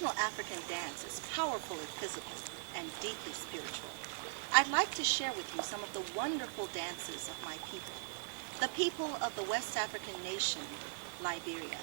Traditional African dance is powerfully physical and deeply spiritual. I'd like to share with you some of the wonderful dances of my people, the people of the West African nation, Liberia.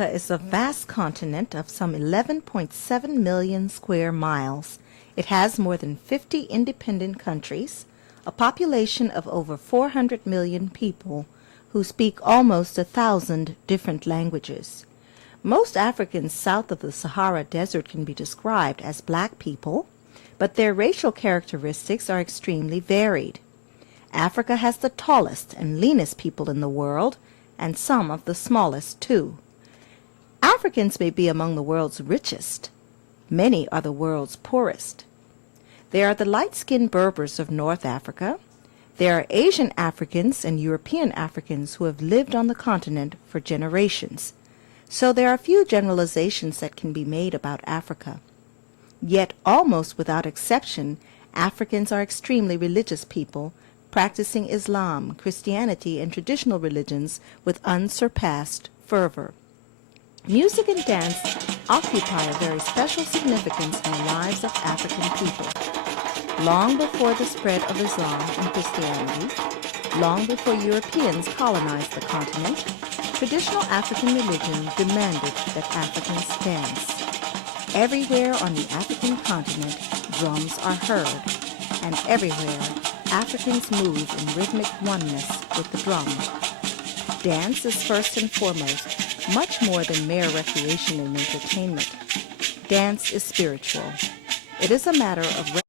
Africa is a vast continent of some 11.7 million square miles. It has more than 50 independent countries, a population of over 400 million people who speak almost 1,000 different languages. Most Africans south of the Sahara Desert can be described as black people, but their racial characteristics are extremely varied. Africa has the tallest and leanest people in the world, and some of the smallest too. Africans may be among the world's richest. Many are the world's poorest. There are the light-skinned Berbers of North Africa. There are Asian Africans and European Africans who have lived on the continent for generations. So there are few generalizations that can be made about Africa. Yet, almost without exception, Africans are extremely religious people, practicing Islam, Christianity, and traditional religions with unsurpassed fervor. Music and dance occupy a very special significance in the lives of African people. Long before the spread of Islam and Christianity, long before Europeans colonized the continent, traditional African religion demanded that Africans dance. Everywhere on the African continent, drums are heard, and everywhere, Africans move in rhythmic oneness with the drum. Dance is first and foremost much more than mere recreation and entertainment. Dance is spiritual. It is a matter of